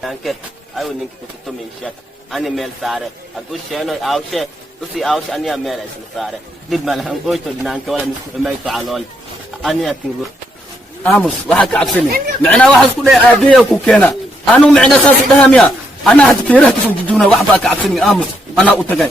Anche ai un link tutto mi share ani mel sare adu sheno awshe usi awshe ani mel isla sare dib malahan oyto dinanka wala misku mayto alol ani atingu aamus waxa ka cabsani macna waxa isku dhay aabiye ku keena anu macna saas dhahamiya ana had fiiraha kusoo jiduna wax baa ka cabsani aamus ana u tagay